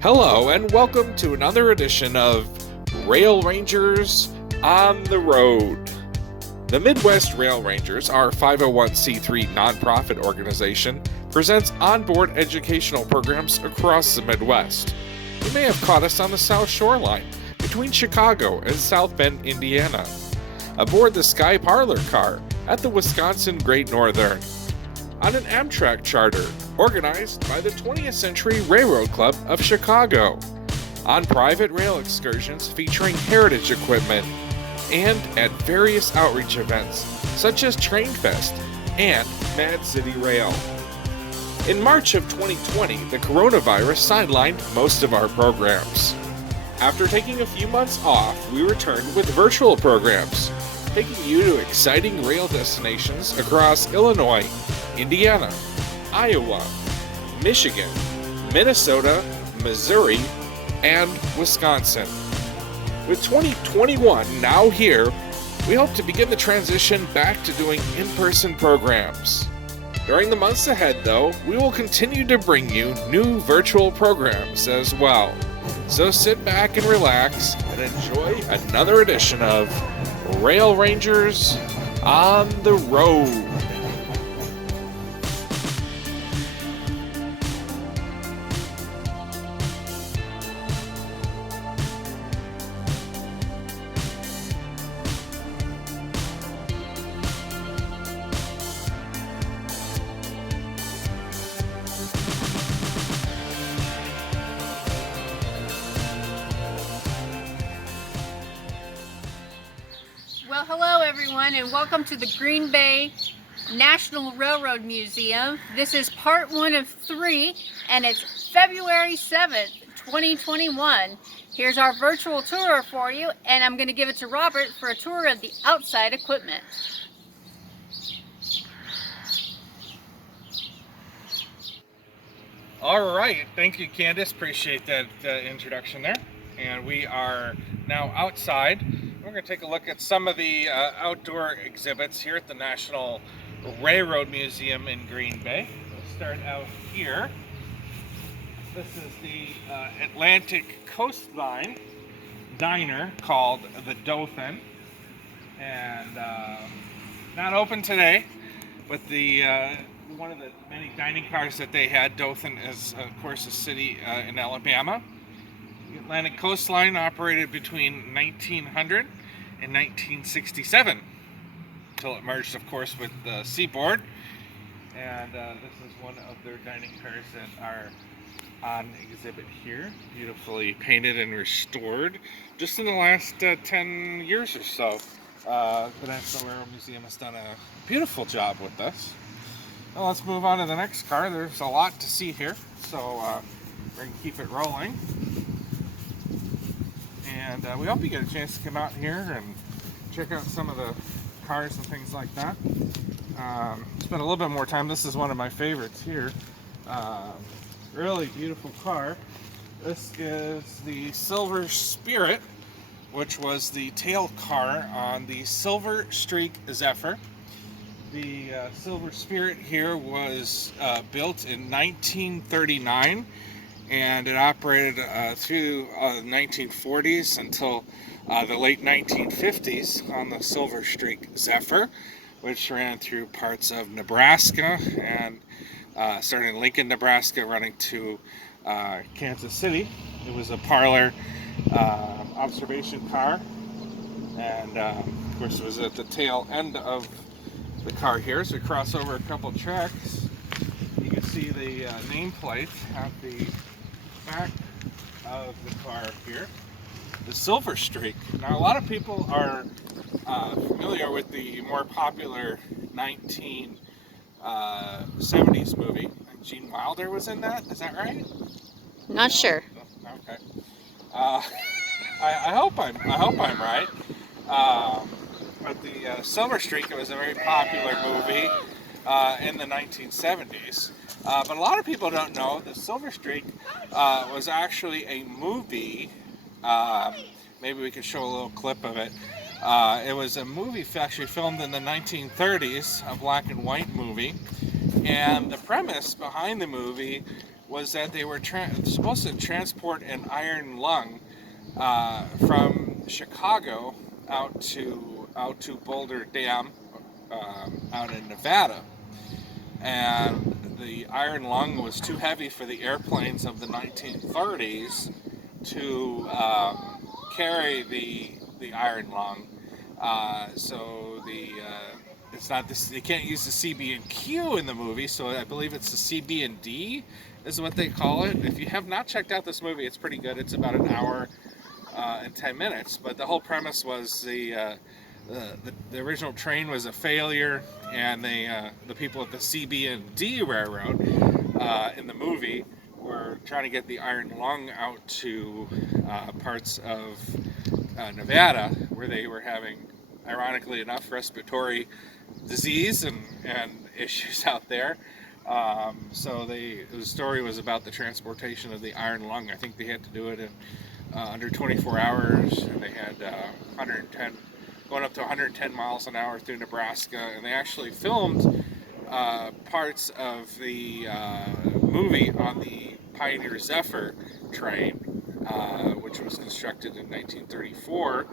Hello, and welcome to another edition of Rail Rangers on the Road. The Midwest Rail Rangers, our 501c3 nonprofit organization, presents onboard educational programs across the Midwest. You may have caught us on the South Shoreline, between Chicago and South Bend, Indiana, aboard the Sky Parlor car at the Wisconsin Great Northern, on an Amtrak charter organized by the 20th Century Railroad Club of Chicago, on private rail excursions featuring heritage equipment, and at various outreach events such as Train Fest and Mad City Rail. In March of 2020, the coronavirus sidelined most of our programs. After taking a few months off, we returned with virtual programs, taking you to exciting rail destinations across Illinois, Indiana, Iowa, Michigan, Minnesota, Missouri, and Wisconsin. With 2021 now here, we hope to begin the transition back to doing in-person programs. During the months ahead, though, we will continue to bring you new virtual programs as well. So sit back and relax and enjoy another edition of Rail Rangers on the Road. Well, hello everyone, and welcome to the Green Bay National Railroad Museum. This is part 1 of 3, and it's February 7th, 2021. Here's our virtual tour for you, and I'm going to give it to Robert for a tour of the outside equipment. All right, thank you, Candace. Appreciate that introduction there. And we are now outside. We're going to take a look at some of the outdoor exhibits here at the National Railroad Museum in Green Bay. We'll start out here. This is the Atlantic Coastline diner called the Dothan, and not open today, but the one of the many dining cars that they had. Dothan is, of course, a city in Alabama. The Atlantic Coastline operated between 1900 and 1967, until it merged, of course, with the Seaboard. And this is one of their dining cars that are on exhibit here, beautifully painted and restored just in the last 10 years or so. The National Railroad Museum has done a beautiful job with this. Now let's move on to the next car. There's a lot to see here, so we're going to keep it rolling. And we hope you get a chance to come out here and check out some of the cars and things like that. Spend a little bit more time. This is one of my favorites here. Really beautiful car. This is the Silver Spirit, which was the tail car on the Silver Streak Zephyr. The Silver Spirit here was built in 1939, and it operated through the 1940s until the late 1950s on the Silver Streak Zephyr, which ran through parts of Nebraska and started in Lincoln, Nebraska, running to Kansas City. It was a Parlor observation car, and of course it was at the tail end of the car here. So we cross over a couple tracks. You can see the nameplate at the back of the car here, the Silver Streak. Now a lot of people are familiar with the more popular 1970s movie. Gene Wilder was in that, is that right? Not sure. Okay. I hope I'm right. But the Silver Streak, it was a very popular movie in the 1970s. But a lot of people don't know the Silver Streak was actually a movie. Maybe we could show a little clip of it. It was a movie actually filmed in the 1930s, a black and white movie. And the premise behind the movie was that they were supposed to transport an iron lung from Chicago out to Boulder Dam out in Nevada, and the iron lung was too heavy for the airplanes of the 1930s to carry the iron lung. So it's not this. They can't use the CB and Q in the movie, so I believe it's the CB and D is what they call it. If you have not checked out this movie, it's pretty good. It's about an hour and 10 minutes, but the whole premise was the original train was a failure, and the people at the CB and D railroad in the movie were trying to get the iron lung out to parts of Nevada, where they were having, ironically enough, respiratory disease and issues out there. So the story was about the transportation of the iron lung. I think they had to do it in under 24 hours, and they had 110, going up to 110 miles an hour through Nebraska, and they actually filmed parts of the movie on the Pioneer Zephyr train, which was constructed in 1934,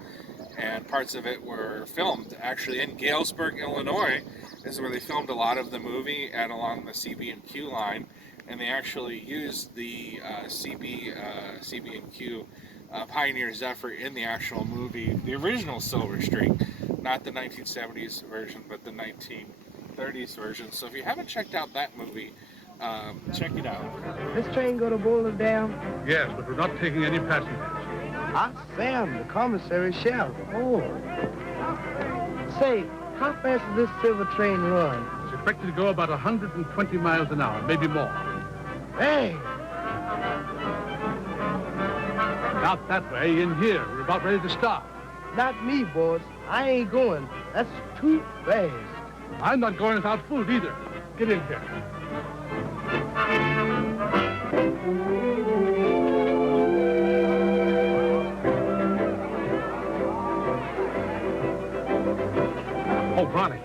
and parts of it were filmed actually in Galesburg, Illinois, is where they filmed a lot of the movie and along the CB and Q line, and they actually used the CB and Q Pioneer Zephyr in the actual movie, the original Silver Streak, not the 1970s version, but the 1930s version. So if you haven't checked out that movie, check it out. This train go to Boulder Dam? Yes, but we're not taking any passengers. Ah, Sam, the commissary sheriff. Oh. Say, how fast does this silver train run? It's expected to go about 120 miles an hour, maybe more. Hey! Out that way, in here. We're about ready to start. Not me, boss. I ain't going. That's too fast. I'm not going without food either. Get in here. Oh, Ronnie.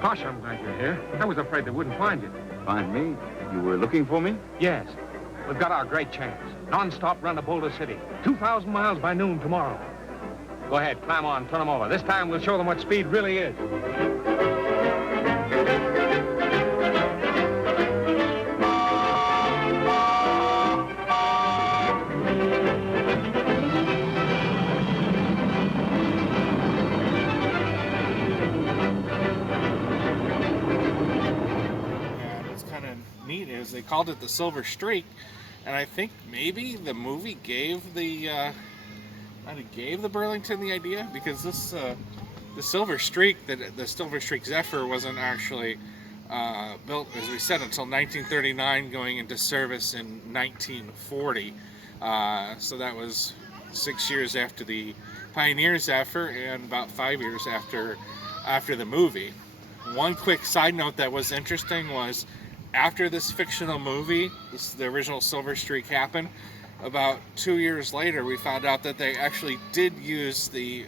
Gosh, I'm glad you're here. I was afraid they wouldn't find you. Find me? You were looking for me? Yes. We've got our great chance. Non-stop run to Boulder City. 2,000 miles by noon tomorrow. Go ahead, climb on, turn them over. This time we'll show them what speed really is. Neat is they called it the Silver Streak, and I think maybe the movie gave the Burlington the idea, because this the Silver Streak, the Silver Streak Zephyr wasn't actually built, as we said, until 1939, going into service in 1940. So that was 6 years after the Pioneer Zephyr and about 5 years after the movie. One quick side note that was interesting was, after this fictional movie, the original Silver Streak happened, about 2 years later, we found out that they actually did use the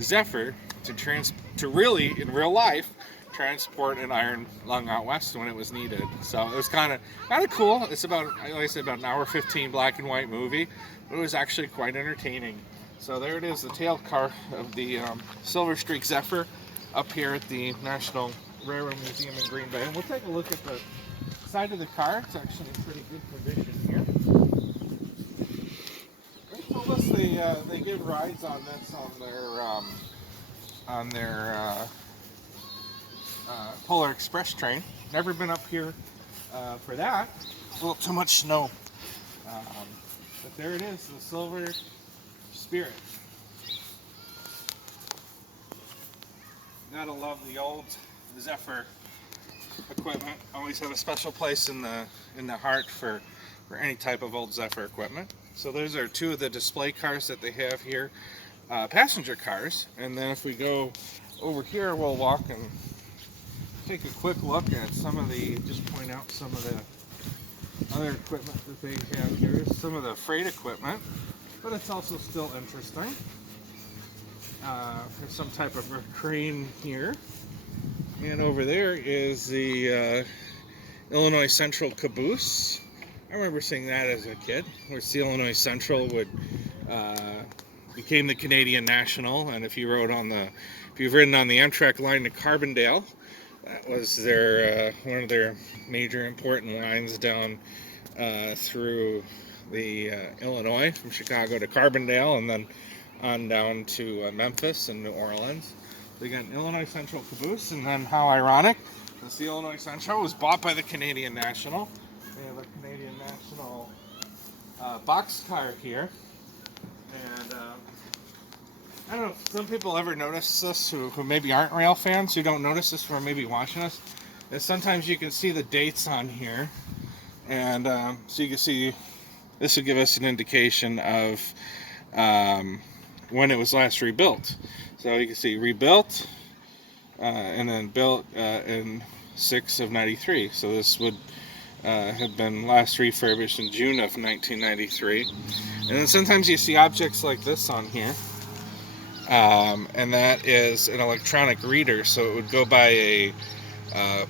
Zephyr to really, in real life, transport an iron lung out west when it was needed. So it was kind of cool. It's about, like I said, about an hour 15 black and white movie, but it was actually quite entertaining. So there it is, the tail car of the Silver Streak Zephyr up here at the National Railroad Museum in Green Bay. And we'll take a look at the side of the car. It's actually in pretty good condition here. They told us they give rides on this on their Polar Express train. Never been up here for that. A little too much snow. But there it is, the Silver Spirit. Gotta love the old Zephyr equipment. Always have a special place in the heart for any type of old Zephyr equipment. So those are two of the display cars that they have here, passenger cars. And then if we go over here, we'll walk and take a quick look at just point out some of the other equipment that they have here. Some of the freight equipment, but it's also still interesting. There's some type of a crane here. And over there is the Illinois Central Caboose. I remember seeing that as a kid, where the Illinois Central would became the Canadian National, and if you've ridden on the Amtrak line to Carbondale, that was their one of their major important lines down through the Illinois, from Chicago to Carbondale, and then on down to Memphis and New Orleans. They got an Illinois Central Caboose, and then how ironic, since the Illinois Central was bought by the Canadian National, they have a Canadian National boxcar here. And I don't know, some people ever notice this who maybe aren't rail fans, who don't notice this or maybe watching us, is sometimes you can see the dates on here. And so you can see, this will give us an indication of when it was last rebuilt. So you can see rebuilt and then built in 6 of 93. So this would have been last refurbished in June of 1993. And then sometimes you see objects like this on here. And that is an electronic reader. So it would go by a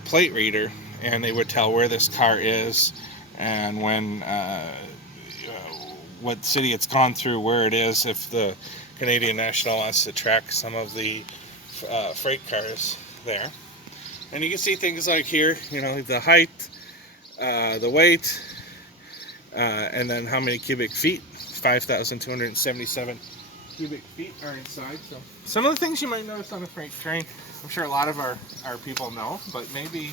plate reader, and they would tell where this car is and when, what city it's gone through, where it is, if the Canadian National wants to track some of the freight cars there. And you can see things like here, you know, the height, the weight, and then how many cubic feet, 5,277 cubic feet are inside. So some of the things you might notice on a freight train, I'm sure a lot of our people know, but maybe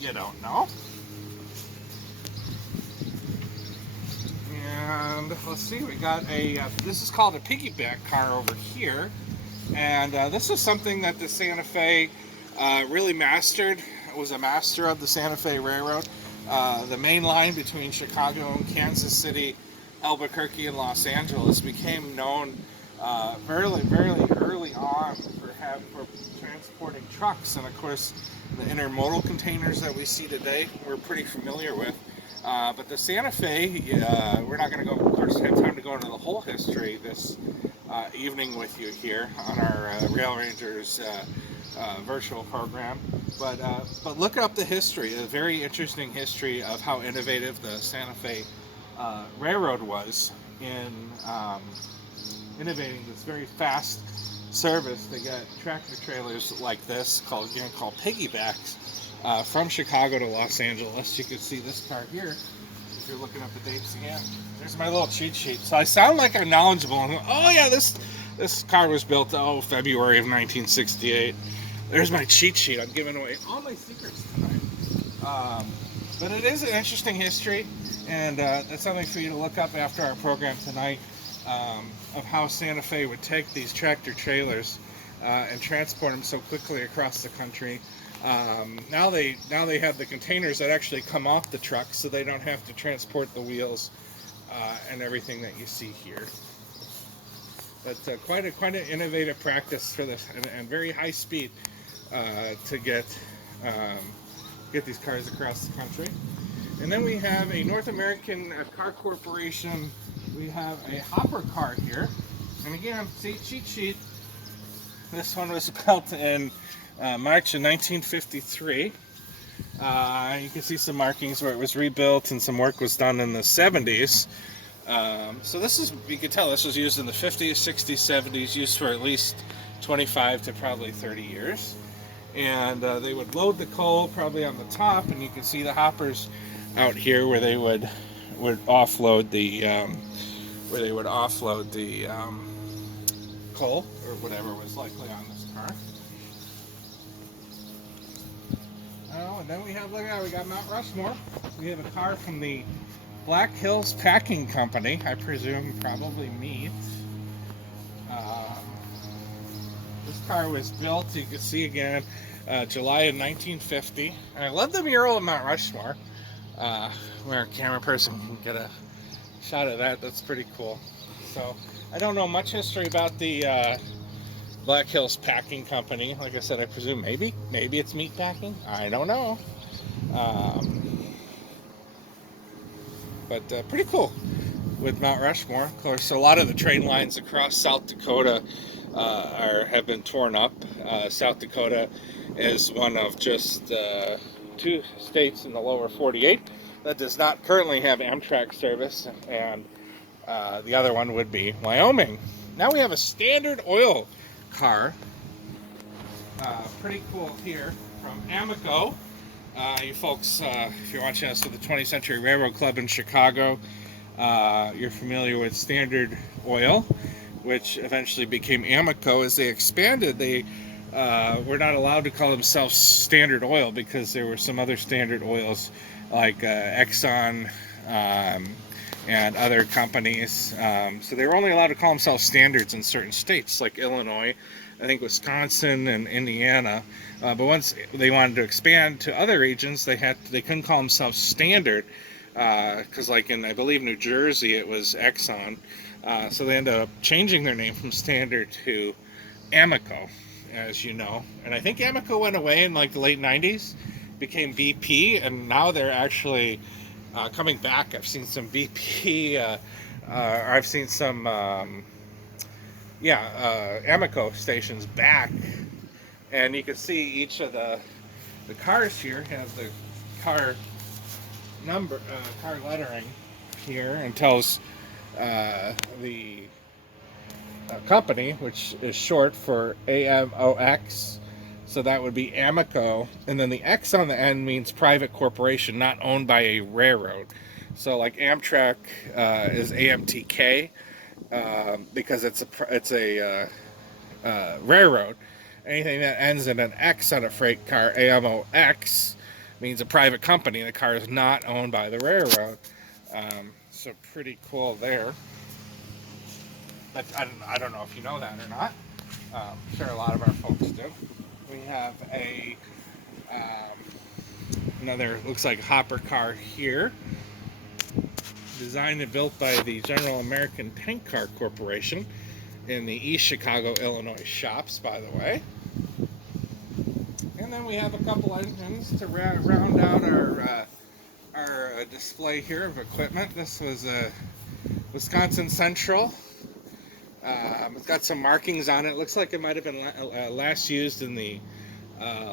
you don't know. And let's see, we got a, this is called a piggyback car over here. And this is something that the Santa Fe really mastered. It was a master of the Santa Fe Railroad. The main line between Chicago and Kansas City, Albuquerque, and Los Angeles became known very early on for transporting trucks. And of course, the intermodal containers that we see today, we're pretty familiar with. But the Santa Fe, we're not going to go, of course, have time to go into the whole history this evening with you here on our Rail Rangers virtual program. But look up the history, a very interesting history of how innovative the Santa Fe Railroad was in innovating this very fast service to get tractor trailers like this, called piggybacks, from Chicago to Los Angeles. You can see this car here if you're looking up the dates again. There's my little cheat sheet. So I sound like I'm knowledgeable. And oh yeah, this car was built February of 1968. There's my cheat sheet. I'm giving away all my secrets tonight. But it is an interesting history, and that's something for you to look up after our program tonight, of how Santa Fe would take these tractor trailers and transport them so quickly across the country. Now they have the containers that actually come off the truck, so they don't have to transport the wheels and everything that you see here. But quite an innovative practice for this, and very high speed to get these cars across the country. And then we have a North American Car Corporation. We have a hopper car here, and again, see, cheat sheet. This one was built in March of 1953. You can see some markings where it was rebuilt, and some work was done in the 70s. So this is, you can tell this was used in the 50s, 60s, 70s, used for at least 25 to probably 30 years. And they would load the coal probably on the top, and you can see the hoppers out here where they would offload the coal or whatever was likely on this car. Oh, and then we have, look at that, we got Mount Rushmore. We have a car from the Black Hills Packing Company, I presume probably meat. This car was built, you can see again, July of 1950. And I love the mural of Mount Rushmore, where a camera person can get a shot of that. That's pretty cool. So I don't know much history about the Black Hills Packing Company. Like I said, I presume maybe it's meat packing. I don't know. But pretty cool with Mount Rushmore. Of course, a lot of the train lines across South Dakota have been torn up. South Dakota is one of just 2 states in the lower 48 that does not currently have Amtrak service, and the other one would be Wyoming. Now we have a standard oil car. Pretty cool here from Amoco. You folks, if you're watching us with the 20th Century Railroad Club in Chicago, you're familiar with Standard Oil, which eventually became Amoco. As they expanded, they were not allowed to call themselves Standard Oil because there were some other Standard Oils like Exxon and other companies. So they were only allowed to call themselves Standards in certain states like Illinois, I think Wisconsin and Indiana. But once they wanted to expand to other regions, they couldn't call themselves Standard because, like in I believe New Jersey, it was Exxon. So they ended up changing their name from Standard to Amoco, as you know. And I think Amoco went away in like the late 90s, became BP, and now they're actually coming back. I've seen some BP. I've seen some Amoco stations back, and you can see each of the cars here have the car number, car lettering here, and tells the company, which is short for AMOX. So that would be Amoco, and then the X on the end means private corporation, not owned by a railroad. So like Amtrak is AMTK. Because it's a railroad. Anything that ends in an X on a freight car, AMOX, means a private company. The car is not owned by the railroad. So pretty cool there. But I don't know if you know that or not. I'm sure a lot of our folks do. We have another, looks like hopper car here. Designed and built by the General American Tank Car Corporation in the East Chicago, Illinois shops, by the way. And then we have a couple engines to round out our display here of equipment. This was a Wisconsin Central. It's got some markings on it. It looks like it might have been last used in the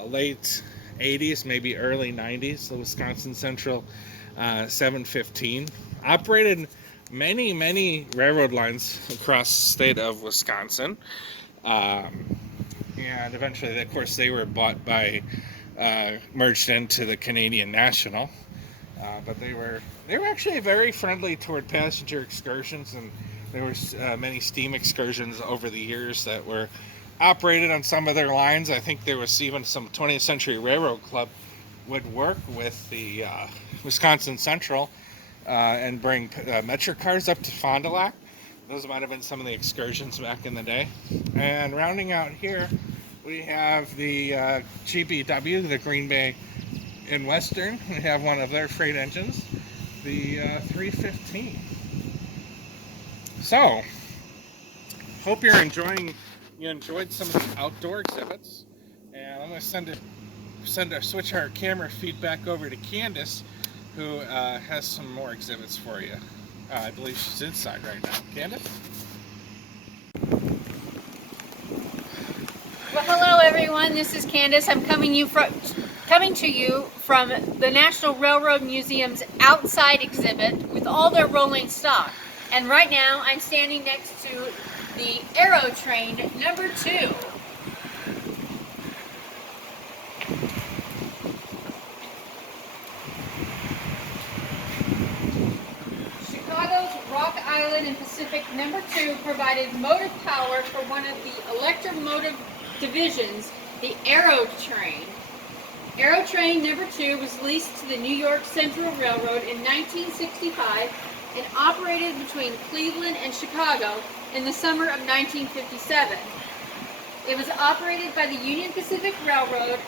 late 80s, maybe early 90s. The Wisconsin Central 715. Operated many railroad lines across the state of Wisconsin, and eventually, of course, they were bought by, merged into the Canadian National. But they were actually very friendly toward passenger excursions, and there were many steam excursions over the years that were operated on some of their lines. I think there was even some 20th Century Railroad Club would work with the Wisconsin Central and bring Metro cars up to Fond du Lac. Those might have been some of the excursions back in the day. And rounding out here, we have the GBW, the Green Bay in Western. We have one of their freight engines, the 315. So, hope you enjoyed some of the outdoor exhibits. And I'm going to switch our camera feed back over to Candace, who has some more exhibits for you. I believe she's inside right now. Candace? Well, hello everyone. This is Candace. I'm coming to you from the National Railroad Museum's outside exhibit with all their rolling stock. And right now, I'm standing next to the Aero Train number 2. Rock Island and Pacific number 2 provided motive power for one of the electromotive divisions, the Aero Train. Aero Train number 2 was leased to the New York Central Railroad in 1965 and operated between Cleveland and Chicago in the summer of 1957. It was operated by the Union Pacific Railroad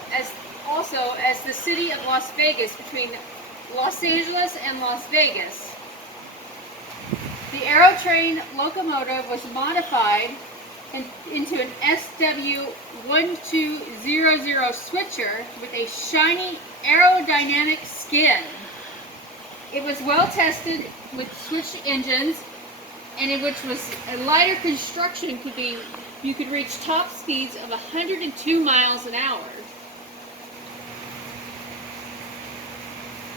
also as the city of Las Vegas between Los Angeles and Las Vegas. The Aero Train locomotive was modified into an SW1200 switcher with a shiny aerodynamic skin. It was well tested with switch engines, and in which was a lighter construction. You could reach top speeds of 102 miles an hour.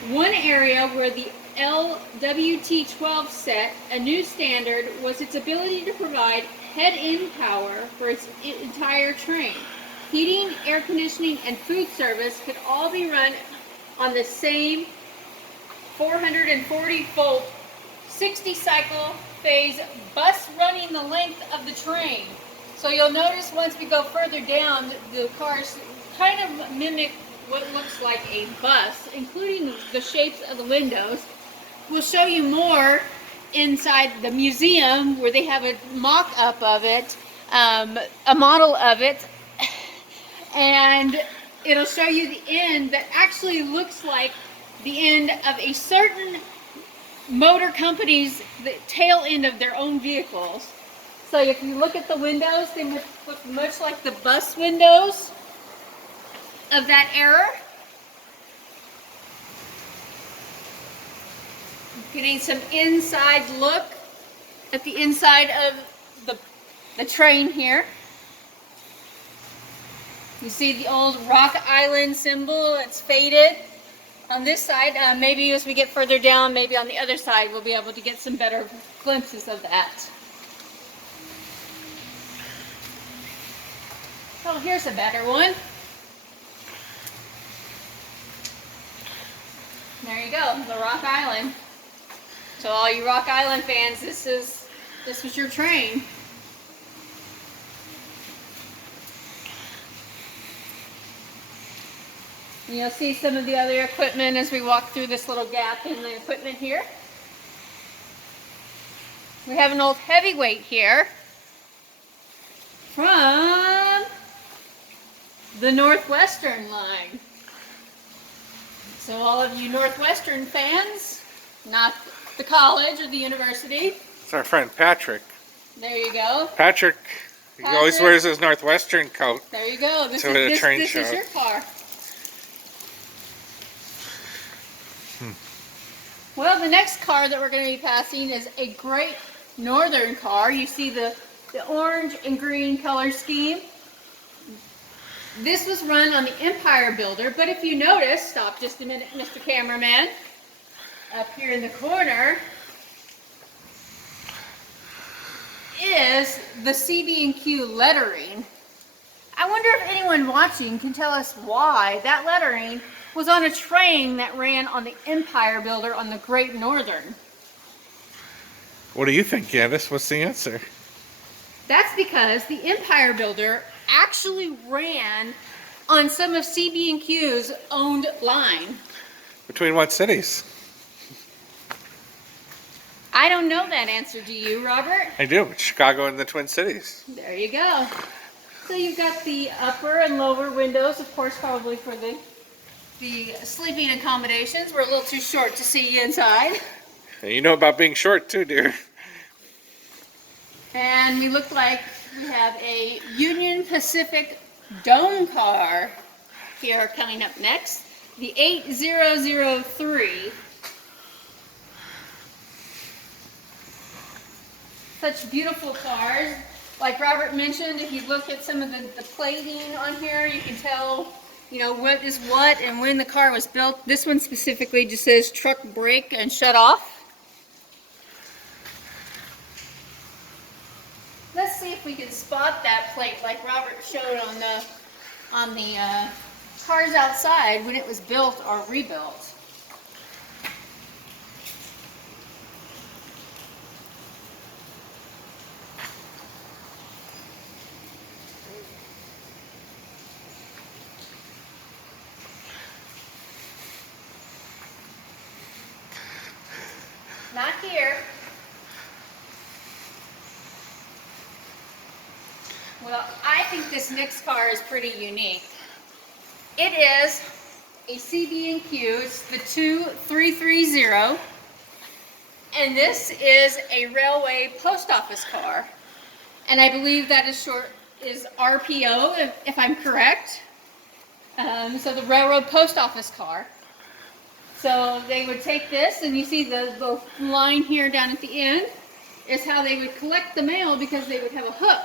One area where the LWT-12 set a new standard was its ability to provide head-in power for its entire train. Heating, air conditioning, and food service could all be run on the same 440-volt 60-cycle phase bus running the length of the train. So you'll notice once we go further down, the cars kind of mimic what looks like a bus, including the shapes of the windows. We'll show you more inside the museum where they have a mock-up of it, a model of it, and it'll show you the end that actually looks like the end of a certain motor company's the tail end of their own vehicles. So if you look at the windows, they look much like the bus windows of that era. Getting some inside look at the inside of the train here. You see the old Rock Island symbol, it's faded. On this side, maybe as we get further down, maybe on the other side, we'll be able to get some better glimpses of that. Oh, here's a better one. There you go, the Rock Island. So all you Rock Island fans, this was your train. And you'll see some of the other equipment as we walk through this little gap in the equipment here. We have an old heavyweight here from the Northwestern line. So all of you Northwestern fans, not the college or the university. It's our friend Patrick. There you go. Patrick, he always wears his Northwestern coat. There you go. This to a train this show. is your car. Well, the next car that we're going to be passing is a Great Northern car. You see the orange and green color scheme. This was run on the Empire Builder, but if you notice, stop just a minute, Mr. Cameraman, up here in the corner is the CB&Q lettering. I wonder if anyone watching can tell us why that lettering was on a train that ran on the Empire Builder on the Great Northern. What do you think, Candace? What's the answer? That's because the Empire Builder actually ran on some of CB&Q's owned line. Between what cities? I don't know that answer. Do you, Robert? I do. It's Chicago and the Twin Cities. There you go. So you've got the upper and lower windows, of course, probably for the sleeping accommodations. We're a little too short to see inside. You know about being short too, dear. And we look like we have a Union Pacific Dome car here coming up next. The 8003. Such beautiful cars. Like Robert mentioned, if you look at some of the plating on here, you can tell, you know, what is what and when the car was built. This one specifically just says truck brake and shut off. Let's see if we can spot that plate like Robert showed on the cars outside when it was built or rebuilt. Not here. Well, I think this next car is pretty unique. It is a CB&Q, it's the 2330, and this is a railway post office car. And I believe that is RPO, if I'm correct. So the railroad post office car. So they would take this, and you see the line here down at the end is how they would collect the mail, because they would have a hook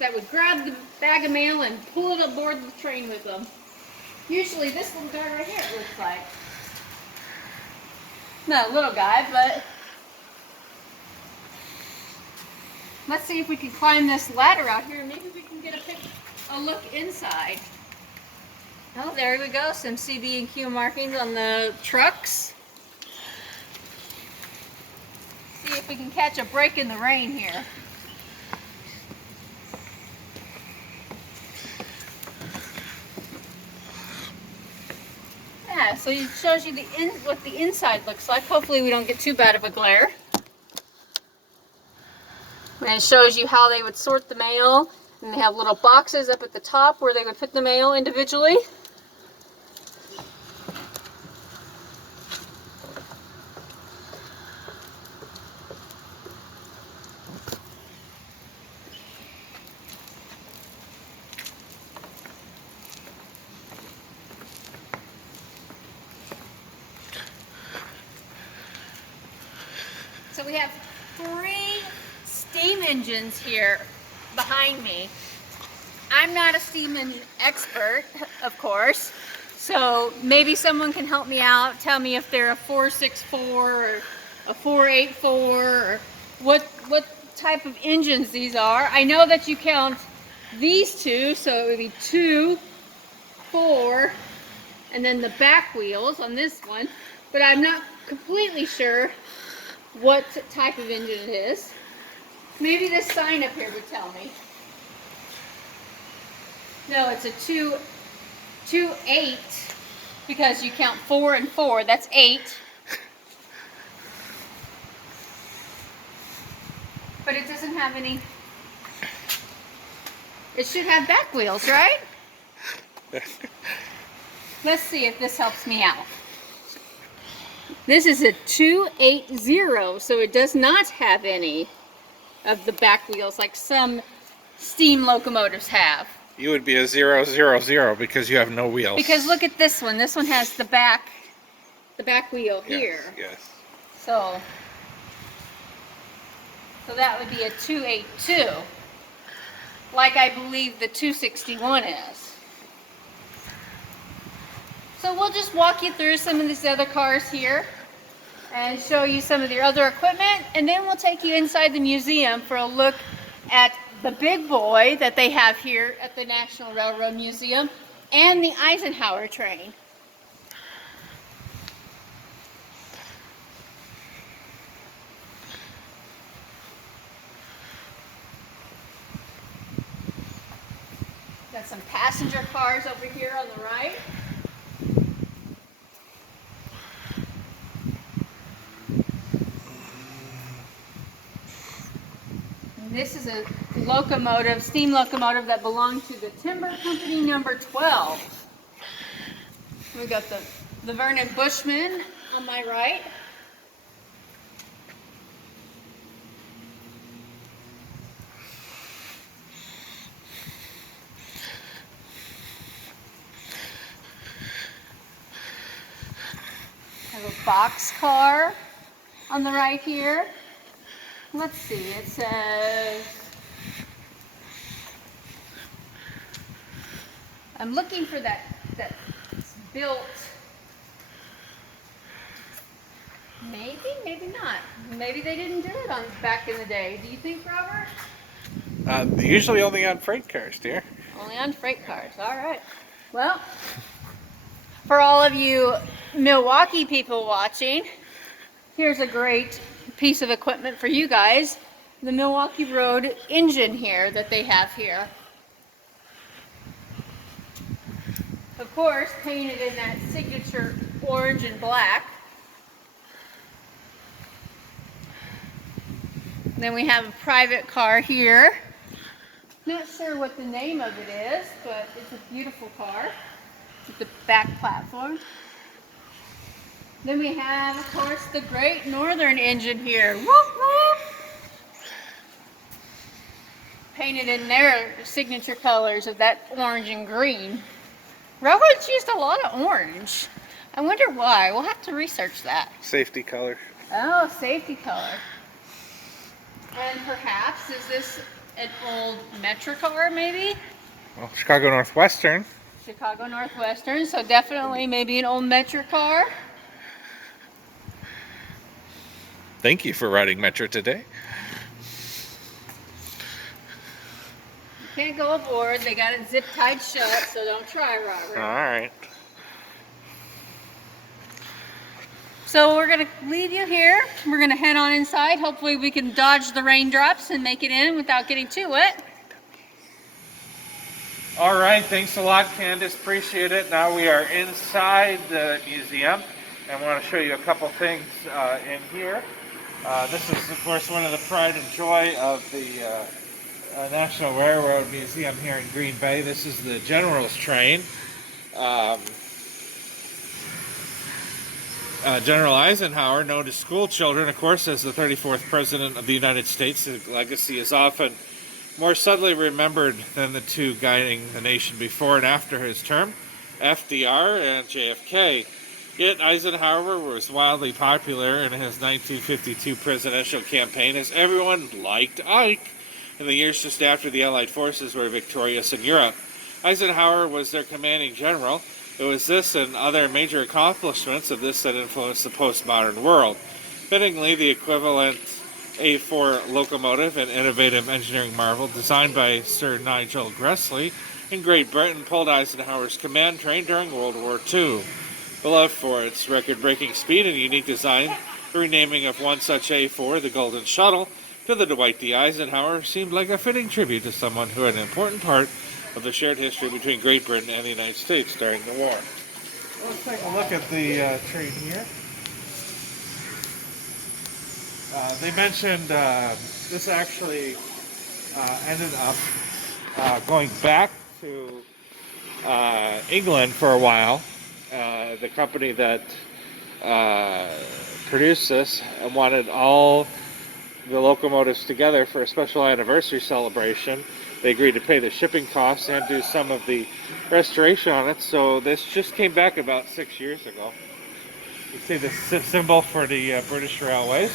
that would grab the bag of mail and pull it aboard the train with them. Usually this little guy right here, it looks like. Not a little guy, but let's see if we can climb this ladder out here and maybe we can get a look inside. Oh, there we go. Some CB&Q markings on the trucks. See if we can catch a break in the rain here. Yeah, so it shows you what the inside looks like. Hopefully we don't get too bad of a glare. And it shows you how they would sort the mail. And they have little boxes up at the top where they would put the mail individually. So we have 3 steam engines here behind me. I'm not a steam engine expert, of course, so maybe someone can help me out, tell me if they're a 464 or a 484 or what type of engines these are. I know that you count these 2, so it would be 2, 4, and then the back wheels on this one, but I'm not completely sure what type of engine it is. Maybe this sign up here would tell me. No, it's a 2.8 because you count 4 and 4. That's 8. But it doesn't have any. It should have back wheels, right? Let's see if this helps me out. This is a 280, so it does not have any of the back wheels like some steam locomotives have. You would be a 000 because you have no wheels. Because look at this one. This one has the back wheel here. Yes. So that would be a 282, like I believe the 261 is. So we'll just walk you through some of these other cars here and show you some of their other equipment, and then we'll take you inside the museum for a look at the big boy that they have here at the National Railroad Museum and the Eisenhower train. Got some passenger cars over here on the right. This is a locomotive, steam locomotive that belonged to the Timber Company number 12. We got the Vernon Bushman on my right. I have a boxcar on the right here. Let's see, it says, I'm looking for that built, maybe not. Maybe they didn't do it back in the day. Do you think, Robert? Usually only on freight cars, dear. Only on freight cars, all right. Well, for all of you Milwaukee people watching, here's a great piece of equipment for you guys. The Milwaukee Road engine here that they have here. Of course, painted in that signature orange and black. Then we have a private car here. Not sure what the name of it is, but it's a beautiful car with the back platform. Then we have, of course, the Great Northern engine here. Whoop, whoop. Painted in their signature colors of that orange and green. Railroads used a lot of orange. I wonder why. We'll have to research that. Safety color. Oh, safety color. And perhaps, is this an old Metro car, maybe? Well, Chicago Northwestern. Chicago Northwestern, so definitely maybe an old Metro car. Thank you for riding Metro today. You can't go aboard. They got it zip tied shut, so don't try, Robert. All right. So we're going to leave you here. We're going to head on inside. Hopefully we can dodge the raindrops and make it in without getting too wet. All right, thanks a lot, Candace. Appreciate it. Now we are inside the museum, and I want to show you a couple things in here. This is, of course, one of the pride and joy of the National Railroad Museum here in Green Bay. This is the General's Train. General Eisenhower, known to school children, of course, as the 34th President of the United States. His legacy is often more subtly remembered than the two guiding the nation before and after his term, FDR and JFK. Yet Eisenhower was wildly popular in his 1952 presidential campaign, as everyone liked Ike in the years just after the Allied forces were victorious in Europe. Eisenhower was their commanding general. It was this and other major accomplishments of this that influenced the postmodern world. Fittingly, the equivalent A4 locomotive, an innovative engineering marvel designed by Sir Nigel Gresley in Great Britain, pulled Eisenhower's command train during World War II. Beloved for its record-breaking speed and unique design, the renaming of one such A4, the Golden Shuttle, to the Dwight D. Eisenhower seemed like a fitting tribute to someone who had an important part of the shared history between Great Britain and the United States during the war. Let's take a look at the train here. They mentioned this actually ended up going back to England for a while. The company that produced this wanted all the locomotives together for a special anniversary celebration. They agreed to pay the shipping costs and do some of the restoration on it, so this just came back about 6 years ago. You see the symbol for the British Railways.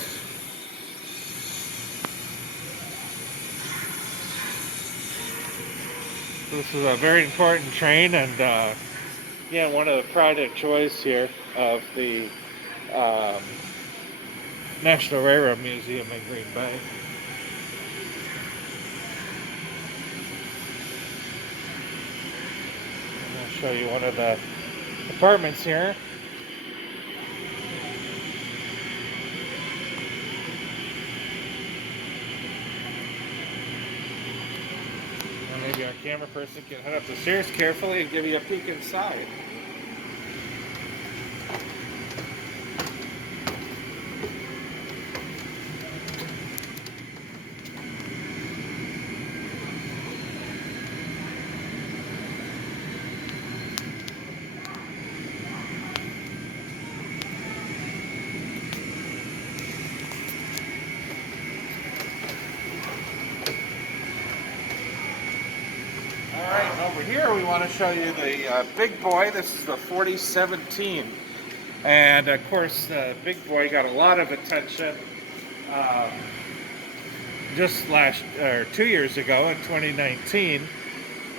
This is a very important train, and yeah, one of the pride and joys here of the National Railroad Museum in Green Bay. Show you one of the apartments here. Or maybe our camera person can head up the stairs carefully and give you a peek inside. Over here we want to show you the big boy. This is the 4017, and of course the big boy got a lot of attention just 2 years ago in 2019.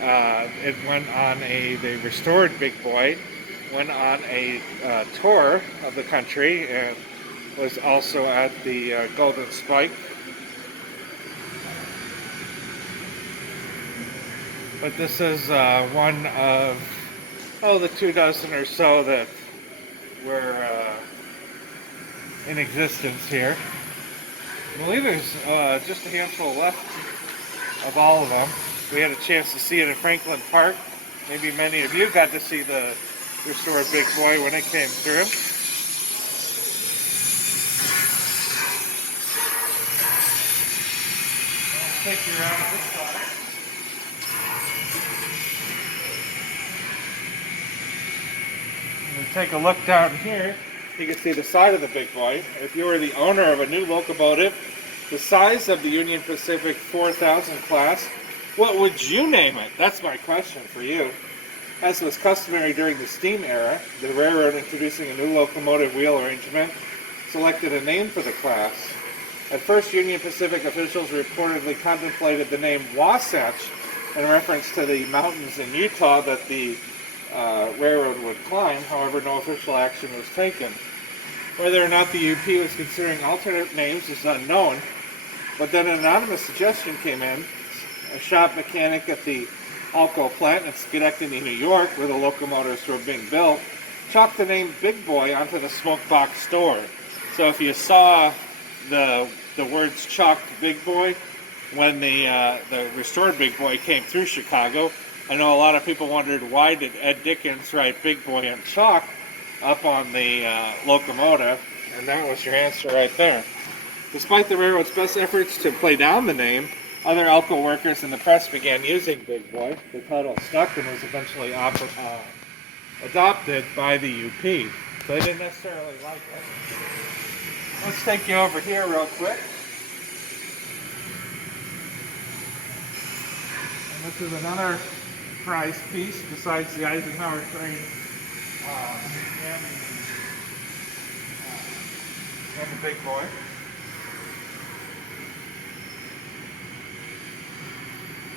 It went on the restored big boy went on a tour of the country and was also at the Golden Spike. But this is one of, the 24 or so that were in existence here. I believe there's just a handful left of all of them. We had a chance to see it in Franklin Park. Maybe many of you got to see the restored big boy when it came through. I'll take you around this side. Take a look down here, you can see the side of the big boy. If you were the owner of a new locomotive the size of the Union Pacific 4000 class, what would you name it? That's my question for you. As was customary during the steam era, the railroad, introducing a new locomotive wheel arrangement, selected a name for the class. At first, Union Pacific officials reportedly contemplated the name Wasatch in reference to the mountains in Utah that the railroad would climb. However, no official action was taken. Whether or not the UP was considering alternate names is unknown, but then an anonymous suggestion came in. A shop mechanic at the Alco plant in Schenectady, New York, where the locomotives were being built, chalked the name Big Boy onto the smoke box door. So if you saw the words chalked Big Boy when the restored Big Boy came through Chicago, I know a lot of people wondered, why did Ed Dickens write Big Boy in chalk up on the locomotive, and that was your answer right there. Despite the railroad's best efforts to play down the name, other Elko workers in the press began using Big Boy. The title stuck and was eventually adopted by the UP. So they didn't necessarily like it. Let's take you over here real quick. And this is another prize piece besides the Eisenhower train and the Big Boy.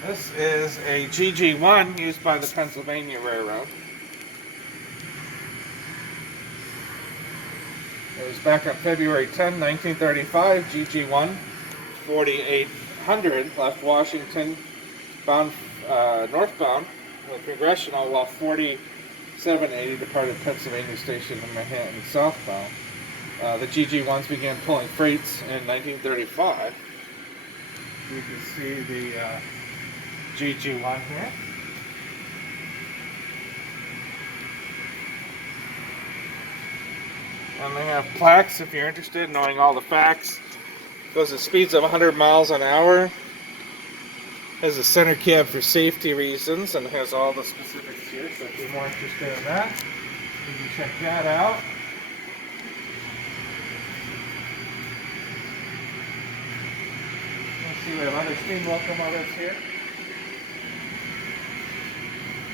This is a GG1 used by the Pennsylvania Railroad. It was back on February 10, 1935. GG1 4800 left Washington bound northbound with Congressional, while 4780 departed Pennsylvania Station in Manhattan southbound. The GG1s began pulling freights in 1935. You can see the GG1 here. And they have plaques if you're interested in knowing all the facts. Goes at speeds of 100 miles an hour. Has a center cab for safety reasons and has all the specifics here. So if you're more interested in that, you can check that out. Let's see, we have other steam locomotives here.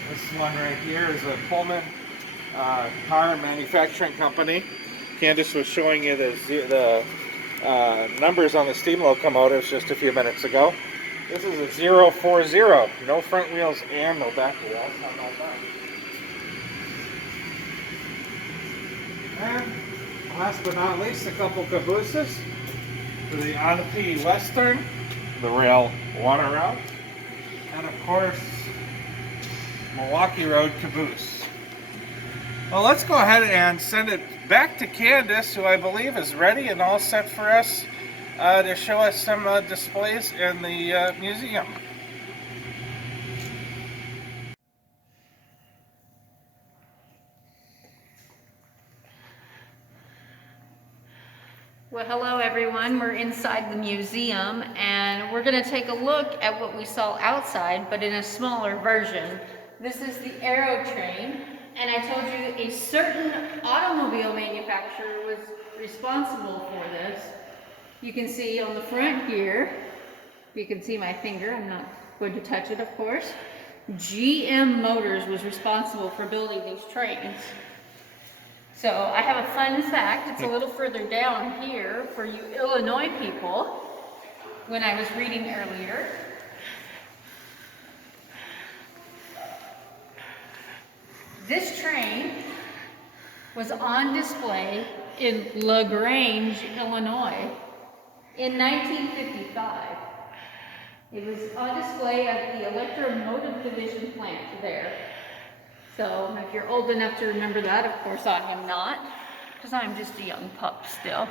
This one right here is a Pullman car manufacturing company. Candace was showing you the numbers on the steam locomotives just a few minutes ago. This is a 040, no front wheels and no back wheels. How about that? And last but not least, a couple cabooses for the Onapee Western, the rail water route, and of course, Milwaukee Road Caboose. Well, let's go ahead and send it back to Candace, who I believe is ready and all set for us to show us some displays in the museum. Well, hello everyone. We're inside the museum and we're going to take a look at what we saw outside, but in a smaller version. This is the Aero Train, and I told you a certain automobile manufacturer was responsible for this. You can see on the front here, you can see my finger, I'm not going to touch it of course. GM Motors was responsible for building these trains. So I have a fun fact, it's a little further down here for you Illinois people, when I was reading earlier. This train was on display in LaGrange, Illinois in 1955. It was on display at the Electromotive Division plant there. So if you're old enough to remember that, of course I am not, because I'm just a young pup still.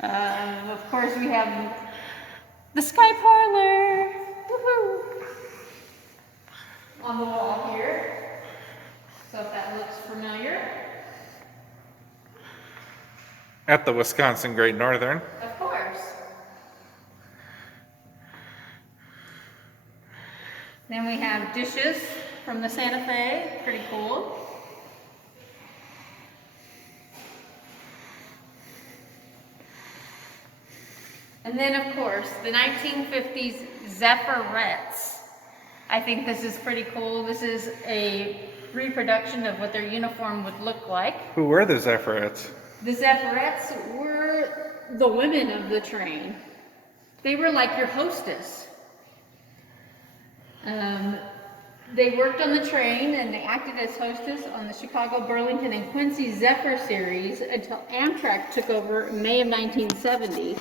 Of course we have the Sky Parlor, woohoo, on the wall here. So if that looks familiar. At the Wisconsin Great Northern. Of course. Then we have dishes from the Santa Fe, pretty cool. And then of course, the 1950s Zephyr Rats. I think this is pretty cool. This is a reproduction of what their uniform would look like. Who were the Zephyr Rats? The Zephyr Rats were the women of the train. They were like your hostess. They worked on the train and they acted as hostess on the Chicago, Burlington, and Quincy Zephyr series until Amtrak took over in May of 1970.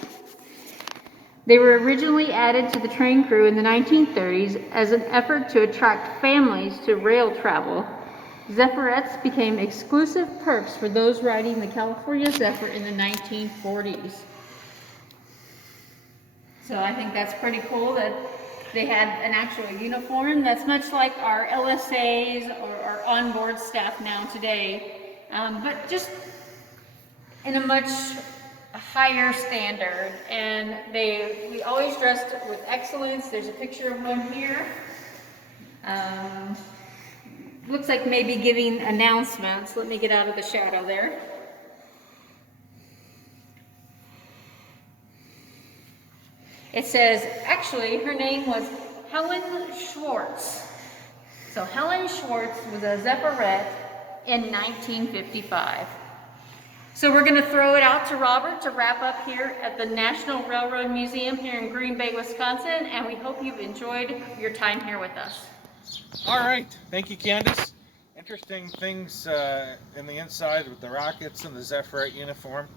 They were originally added to the train crew in the 1930s as an effort to attract families to rail travel. Zephyr Rats became exclusive perks for those riding the California Zephyr in the 1940s. So I think that's pretty cool that they had an actual uniform that's much like our LSAs or our onboard staff now today, but just in a much higher standard. And we always dressed with excellence. There's a picture of one here. Looks like maybe giving announcements. Let me get out of the shadow there. It says, actually, her name was Helen Schwartz. So Helen Schwartz was a Zephyr Rat in 1955. So we're going to throw it out to Robert to wrap up here at the National Railroad Museum here in Green Bay, Wisconsin, and we hope you've enjoyed your time here with us. All right, thank you, Candace. Interesting things in the inside with the rockets and the Zephyr Rat uniform.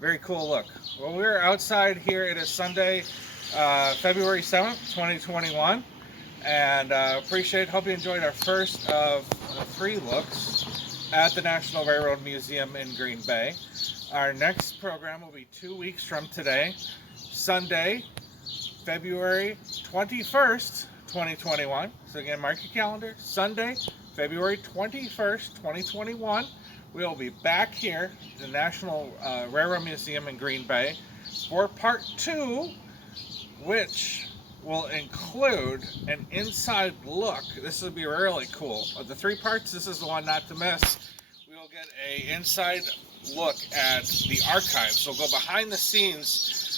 Very cool look. Well, we're outside here. It is Sunday, February 7th, 2021. And hope you enjoyed our first of 3 looks at the National Railroad Museum in Green Bay. Our next program will be 2 weeks from today, Sunday, February 21st, 2021. So again, mark your calendar. Sunday, February 21st, 2021. We will be back here at the National Railroad Museum in Green Bay for part 2, which will include an inside look. This will be really cool. Of the 3 parts, this is the one not to miss. We will get an inside look at the archives. So we'll go behind the scenes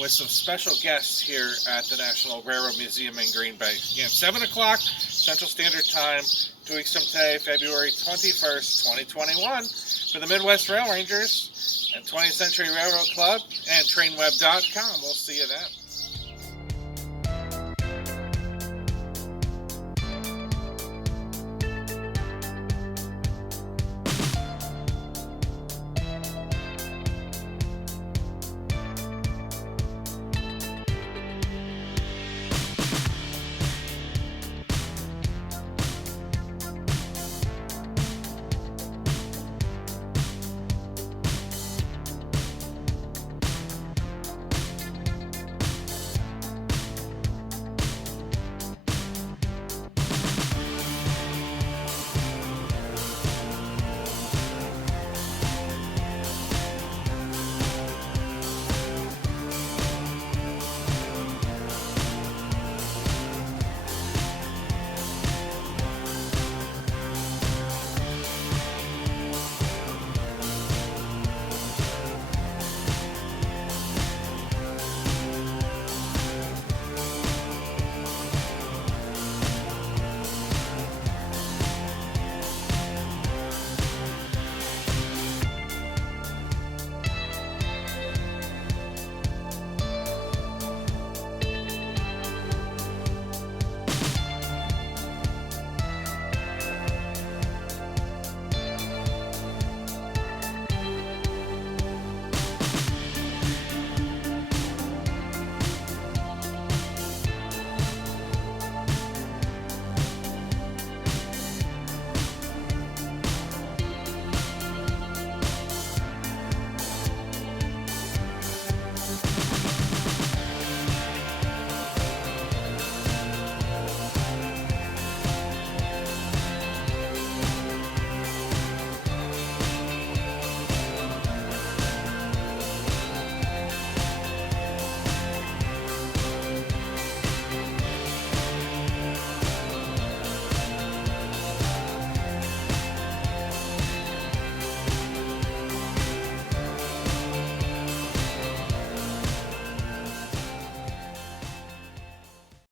with some special guests here at the National Railroad Museum in Green Bay. Again, 7 o'clock Central Standard Time, 2 weeks from today, February 21st, 2021, for the Midwest Rail Rangers and 20th Century Railroad Club and TrainWeb.com. We'll see you then.